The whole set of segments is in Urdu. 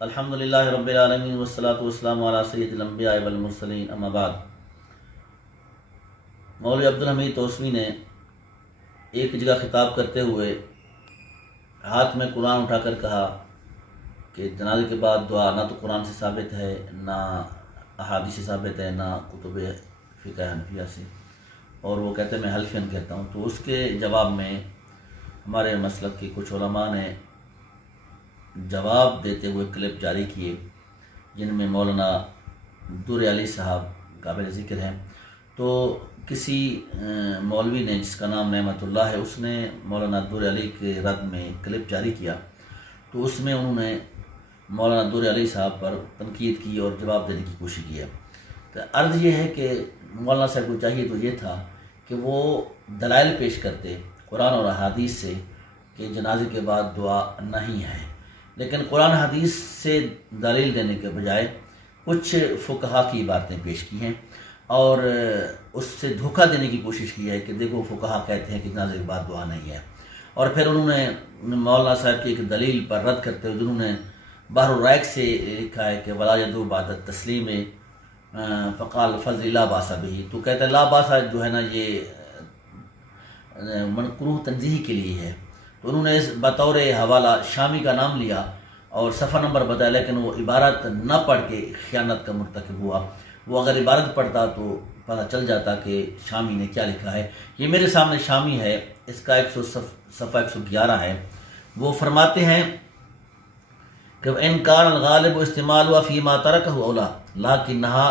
الحمدللہ رب العالمین والصلاة والسلام علی سید الانبیاء والمرسلین اما بعد۔ مولوی عبدالحمید توسوی نے ایک جگہ خطاب کرتے ہوئے ہاتھ میں قرآن اٹھا کر کہا کہ جنازے کے بعد دعا نہ تو قرآن سے ثابت ہے، نہ احادیث سے ثابت ہے، نہ کتب فقہ حنفیہ سے، اور وہ کہتے ہیں میں حلفاً کہتا ہوں۔ تو اس کے جواب میں ہمارے مسلک کے کچھ علماء نے جواب دیتے ہوئے کلپ جاری کیے، جن میں مولانا در علی صاحب قابل ذکر ہیں۔ تو کسی مولوی نے جس کا نام نعمت اللہ ہے، اس نے مولانا در علی کے رد میں کلپ جاری کیا، تو اس میں انہوں نے مولانا در علی صاحب پر تنقید کی اور جواب دینے کی کوشش کی ہے۔ تو عرض یہ ہے کہ مولانا صاحب کو چاہیے تو یہ تھا کہ وہ دلائل پیش کرتے قرآن اور احادیث سے کہ جنازے کے بعد دعا نہیں ہے، لیکن قرآن حدیث سے دلیل دینے کے بجائے کچھ فقہا کی باتیں پیش کی ہیں اور اس سے دھوکہ دینے کی کوشش کی ہے کہ دیکھو فقہا کہتے ہیں کہ جنازے کے بعد دعا نہیں ہے۔ اور پھر انہوں نے مولانا صاحب کی ایک دلیل پر رد کرتے ہوئے جنہوں نے بحر الرائق سے لکھا ہے کہ ولا یدعو بعد التسلیم فقال فضل لا باس بہ، تو کہتا ہے لا باس جو ہے نا یہ مکروہ تنزیہی کے لیے ہے۔ تو انہوں نے اس بطور حوالہ شامی کا نام لیا اور صفحہ نمبر بتایا، لیکن وہ عبارت نہ پڑھ کے خیانت کا مرتکب ہوا۔ وہ اگر عبارت پڑھتا تو پتہ چل جاتا کہ شامی نے کیا لکھا ہے۔ یہ میرے سامنے شامی ہے، اس کا صفحہ 111 ہے۔ وہ فرماتے ہیں کہ ان کان الغالب استعمال فیما ترکہ اولا لکنھا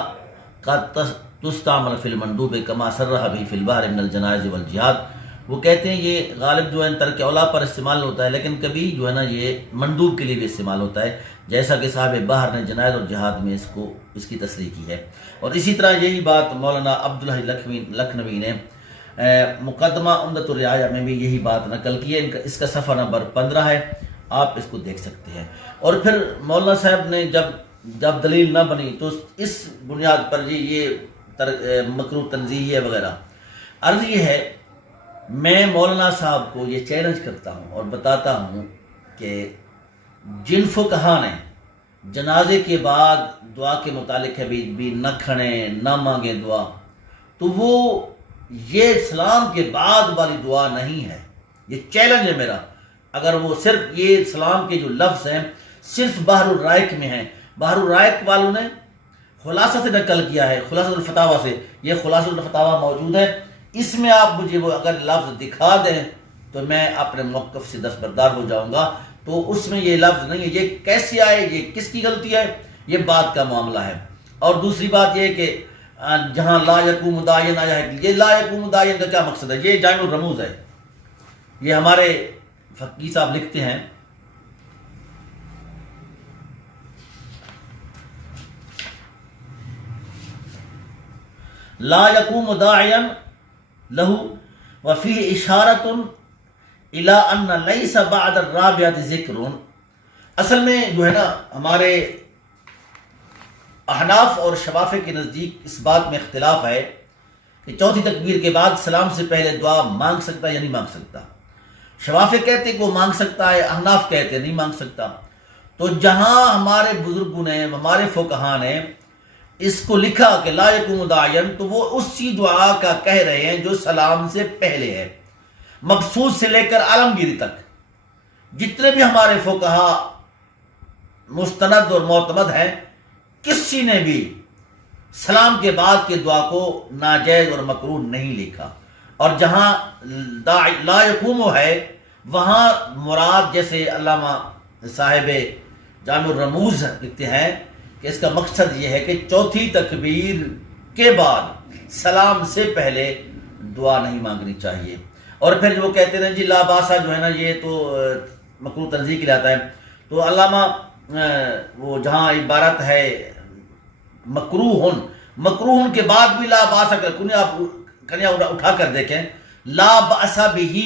قد تستعمل فی المندوب کما صرح به فی البحر من الجنائز والجہاد۔ وہ کہتے ہیں یہ غالب جو ہے ترک اولا پر استعمال ہوتا ہے، لیکن کبھی جو ہے نا یہ مندوب کے لیے بھی استعمال ہوتا ہے، جیسا کہ صاحب بحر نے جنائز اور جہاد میں اس کی تصریح کی ہے۔ اور اسی طرح یہی بات مولانا عبدالحی لکھنوی نے مقدمہ عمدۃ الرعایہ میں بھی یہی بات نقل کی ہے۔ اس کا صفحہ نمبر 15 ہے، آپ اس کو دیکھ سکتے ہیں۔ اور پھر مولانا صاحب نے جب دلیل نہ بنی تو اس بنیاد پر یہ مکروہ تنزیہی ہے وغیرہ۔ عرض یہ ہے میں مولانا صاحب کو یہ چیلنج کرتا ہوں اور بتاتا ہوں کہ جن فقہا نے جنازے کے بعد دعا کے متعلق ہے بھی نہ کھڑیں نہ مانگیں دعا، تو وہ یہ سلام کے بعد والی دعا نہیں ہے۔ یہ چیلنج ہے میرا۔ اگر وہ صرف یہ سلام کے جو لفظ ہیں صرف بحر الرائق میں ہیں، بحر الرائق والوں نے خلاصہ سے نقل کیا ہے، خلاصہ الفتاویٰ سے، یہ خلاصہ الفتاویٰ موجود ہے، اس میں آپ مجھے وہ اگر لفظ دکھا دیں تو میں اپنے موقف سے دستبردار ہو جاؤں گا۔ تو اس میں یہ لفظ نہیں ہے، یہ کیسے آئے، یہ کس کی غلطی ہے، یہ بات کا معاملہ ہے۔ اور دوسری بات یہ کہ جہاں لا یقوم داعین آیا ہے، یہ لا یقوم داعین کا کیا مقصد ہے؟ یہ جامع الرموز ہے۔ یہ ہمارے فقی صاحب لکھتے ہیں لا یقوم داعین لہو وفیہ اشارۃ الی ان لیس بعد الرابعۃ ذکر۔ اصل میں جو ہے نا ہمارے احناف اور شوافع کے نزدیک اس بات میں اختلاف ہے کہ چوتھی تکبیر کے بعد سلام سے پہلے دعا مانگ سکتا ہے یا نہیں مانگ سکتا۔ شوافع کہتے ہیں کہ وہ مانگ سکتا ہے، احناف کہتے ہیں نہیں مانگ سکتا۔ تو جہاں ہمارے بزرگوں نے، ہمارے فقہا نے اس کو لکھا کہ لا یقوم داعین، تو وہ اسی دعا کا کہہ رہے ہیں جو سلام سے پہلے ہے، مبسوط سے لے کر عالمگیری تک۔ جتنے بھی ہمارے فقہا مستند اور معتمد ہیں، کسی نے بھی سلام کے بعد کے دعا کو ناجائز اور مکروہ نہیں لکھا۔ اور جہاں لا یقوم ہے وہاں مراد، جیسے علامہ صاحب جامع الرموز لکھتے ہیں کہ اس کا مقصد یہ ہے کہ چوتھی تکبیر کے بعد سلام سے پہلے دعا نہیں مانگنی چاہیے۔ اور پھر جو کہتے ہیں جی لا باسا جو ہے نا یہ تو مکروہ تنزیہ کے لیے آتا ہے، تو علامہ وہ جہاں عبارت ہے مکروہن کے بعد بھی لا باسا کنیا اٹھا کر دیکھیں، لا باسا بھی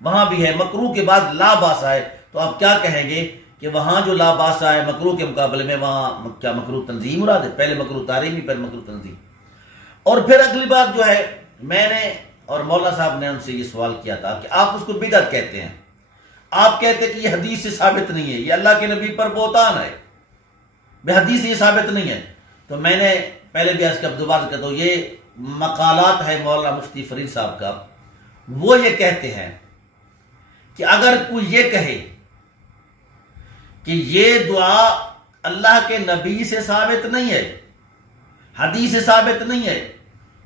وہاں بھی ہے، مکروہ کے بعد لا باسا ہے، تو آپ کیا کہیں گے کہ وہاں جو لا باسا ہے مکروہ کے مقابلے میں وہاں کیا مکروہ تنزیہی مراد ہے؟ پہلے مکروہ تحریمی پھر مکروہ تنزیہی۔ اور پھر اگلی بات جو ہے، میں نے اور مولانا صاحب نے ان سے یہ سوال کیا تھا کہ آپ اس کو بدعت کہتے ہیں، آپ کہتے ہیں کہ یہ حدیث سے ثابت نہیں ہے، یہ اللہ کے نبی پر بہتان ہے، بے حدیث یہ ثابت نہیں ہے. تو میں نے پہلے بھی عرض کیا، دوبارہ کہتا ہوں، یہ مقالات ہے مولانا مفتی فرید صاحب کا. وہ یہ کہتے ہیں کہ اگر کوئی یہ کہے کہ یہ دعا اللہ کے نبی سے ثابت نہیں ہے، حدیث سے ثابت نہیں ہے،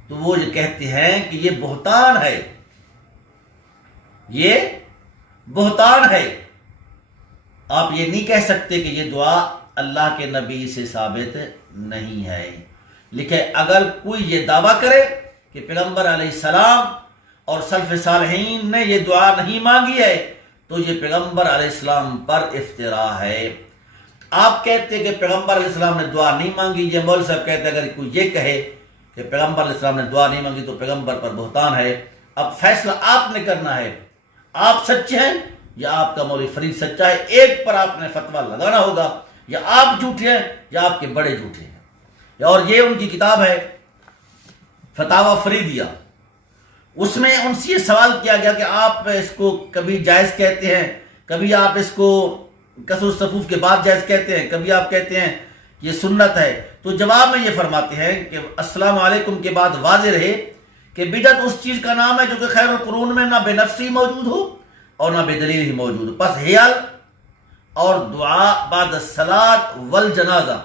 تو وہ یہ کہتے ہیں کہ یہ بہتان ہے، یہ بہتان ہے. آپ یہ نہیں کہہ سکتے کہ یہ دعا اللہ کے نبی سے ثابت نہیں ہے. لکھے اگر کوئی یہ دعویٰ کرے کہ پیغمبر علیہ السلام اور سلف صالحین نے یہ دعا نہیں مانگی ہے تو یہ پیغمبر علیہ السلام پر افتراء ہے. آپ کہتے ہیں کہ پیغمبر علیہ السلام نے دعا نہیں مانگی، یہ مول صاحب کہتے ہیں اگر کوئی یہ کہے کہ پیغمبر علیہ السلام نے دعا نہیں مانگی تو پیغمبر پر بہتان ہے. اب فیصلہ آپ نے کرنا ہے، آپ سچے ہیں یا آپ کا مولوی فرید سچا ہے. ایک پر آپ نے فتویٰ لگانا ہوگا، یا آپ جھوٹے ہیں یا آپ کے بڑے جھوٹے ہیں. اور یہ ان کی کتاب ہے فتاوی فریدیہ، اس میں ان سے یہ سوال کیا گیا کہ آپ اس کو کبھی جائز کہتے ہیں، کبھی آپ اس کو کسر الصفوف کے بعد جائز کہتے ہیں، کبھی آپ کہتے ہیں یہ سنت ہے. تو جواب میں یہ فرماتے ہیں کہ السلام علیکم کے بعد واضح رہے کہ بدعت اس چیز کا نام ہے جو کہ خیر القرون میں نہ بے نفسی موجود ہو اور نہ بے دلیل ہی موجود ہو. پس حیال اور دعا بعد الصلاۃ والجنازہ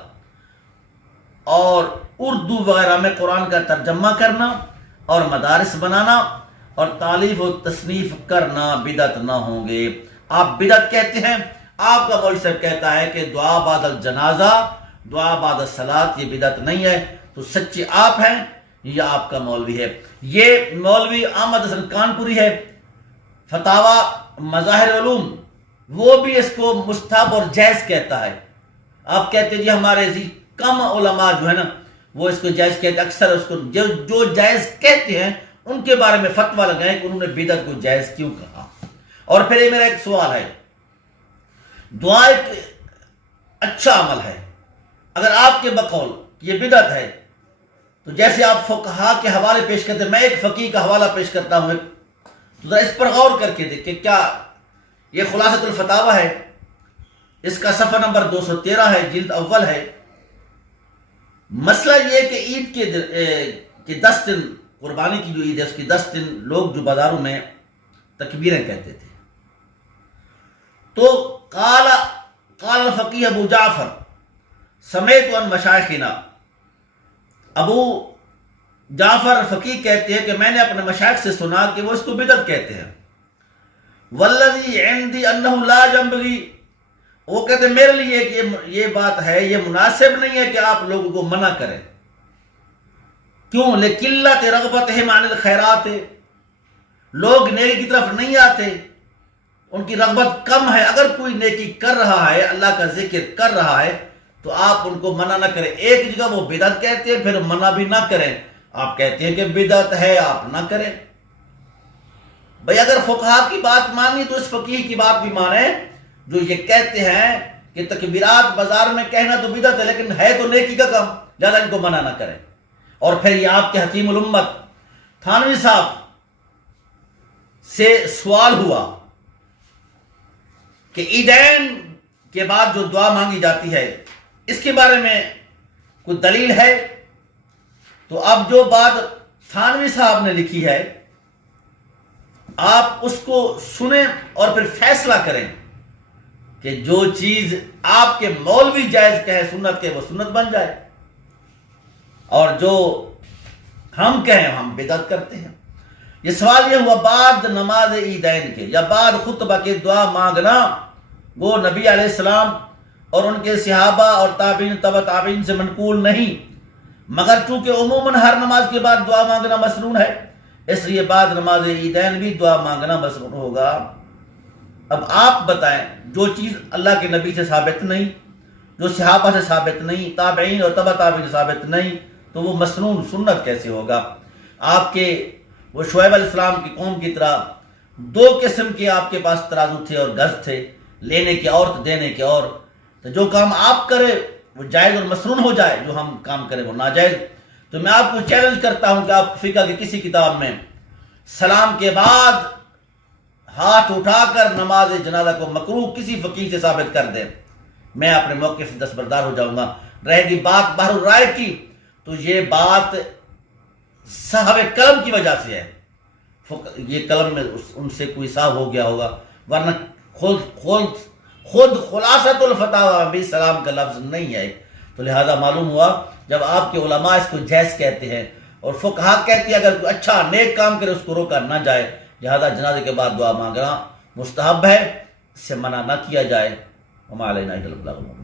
اور اردو وغیرہ میں قرآن کا ترجمہ کرنا اور مدارس بنانا اور تالیف و تصنیف کرنا بدعت نہ ہوں گے. آپ بدعت کہتے ہیں، آپ کا مولوی صاحب کہتا ہے کہ دعا بعد الجنازہ، دعا بعد الصلاۃ یہ بدعت نہیں ہے. تو سچے آپ ہیں یا آپ کا مولوی ہے. یہ مولوی احمد حسن کانپوری ہے، فتاوی مظاہر علوم، وہ بھی اس کو مستحب اور جائز کہتا ہے. آپ کہتے ہیں جی ہمارے کم علماء جو ہے نا وہ اس کو جائز کہتے ہیں. اکثر اس کو جو جائز کہتے ہیں ان کے بارے میں فتویٰ لگائیں کہ انہوں نے بدعت کو جائز کیوں کہا. اور پھر یہ میرا ایک سوال ہے، دعا ایک اچھا عمل ہے، اگر آپ کے بقول یہ بدعت ہے تو جیسے آپ فقہا کے حوالے پیش کرتے ہیں، میں ایک فقیہ کا حوالہ پیش کرتا ہوں، تو ذرا اس پر غور کر کے دیکھ کہ کیا یہ خلاصۃ الفتاوی ہے، اس کا صفحہ نمبر 213 ہے، جلد اول ہے. مسئلہ یہ کہ عید کے 10 دن، قربانی کی جو عید ہے اس کی 10 دن لوگ جو بازاروں میں تکبیریں کہتے تھے، تو قال الفقیہ ابو جعفر سمیت عن مشائخنا، ابو جعفر فقیہ کہتے ہیں کہ میں نے اپنے مشائخ سے سنا کہ وہ اس کو بدعت کہتے ہیں. والذی عندی انہ لا ينبغی، وہ کہتے ہیں میرے لیے کہ یہ بات ہے، یہ مناسب نہیں ہے کہ آپ لوگوں کو منع کریں. کیوں؟ لقلت رغبتہم عن الخیرات، لوگ نیکی کی طرف نہیں آتے، ان کی رغبت کم ہے. اگر کوئی نیکی کر رہا ہے، اللہ کا ذکر کر رہا ہے، تو آپ ان کو منع نہ کریں. ایک جگہ وہ بدعت کہتے ہیں پھر منع بھی نہ کریں، آپ کہتے ہیں کہ بدعت ہے آپ نہ کریں. بھئی اگر فقہا کی بات مانی تو اس فقیہ کی بات بھی مانیں جو یہ کہتے ہیں کہ تکبیرات بازار میں کہنا تو بدعت ہے لیکن ہے تو نیکی کا کام، لہذا ان کو منع نہ کریں. اور پھر یہ آپ کے حکیم الامت تھانوی صاحب سے سوال ہوا کہ عیدین کے بعد جو دعا مانگی جاتی ہے اس کے بارے میں کوئی دلیل ہے. تو اب جو بات تھانوی صاحب نے لکھی ہے آپ اس کو سنیں اور پھر فیصلہ کریں کہ جو چیز آپ کے مولوی جائز کہے سنت کے وہ سنت بن جائے، اور جو ہم کہیں ہم بدعت کرتے ہیں. یہ سوال یہ ہوا بعد نماز عیدین کے یا بعد خطبہ کے دعا مانگنا وہ نبی علیہ السلام اور ان کے صحابہ اور تابعین تبع تابعین سے منقول نہیں، مگر چونکہ عموماً ہر نماز کے بعد دعا مانگنا مسنون ہے اس لیے بعد نماز عیدین بھی دعا مانگنا مسنون ہوگا. اب آپ بتائیں جو چیز اللہ کے نبی سے ثابت نہیں، جو صحابہ سے ثابت نہیں، تابعین اور تبع تابعین سے ثابت نہیں، تو وہ مسنون سنت کیسے ہوگا؟ آپ کے وہ شعیب علیہ السلام کی قوم کی طرح 2 قسم کے آپ کے پاس ترازو تھے اور گز تھے، لینے کے اور تو دینے کے اور. تو جو کام آپ کرے وہ جائز اور مسنون ہو جائے، جو ہم کام کریں وہ ناجائز. تو میں آپ کو چیلنج کرتا ہوں کہ آپ فقہ کی کسی کتاب میں سلام کے بعد ہاتھ اٹھا کر نماز جنازہ کو مکروہ کسی فقیہ سے ثابت کر دیں. میں اپنے موقع سے دستبردار ہو جاؤں گا۔ رہے گی بات بحر الرائے کی، تو یہ بات صاحب قلم کی وجہ سے ہے، یہ قلم میں ان سے کوئی صاحب ہو گیا ہوگا، ورنہ خود خلاصۃ الفتاوی بھی سلام کا لفظ نہیں ہے۔ تو لہذا معلوم ہوا جب آپ کے علماء اس کو جائز کہتے ہیں اور فقہا کہتی ہے اگر کوئی اچھا نیک کام کرے اس کو روکا نہ جائے، لہذا جنازے کے بعد دعا مانگنا مستحب ہے، اس سے منع نہ کیا جائے۔ وما علینا الا البلاغ۔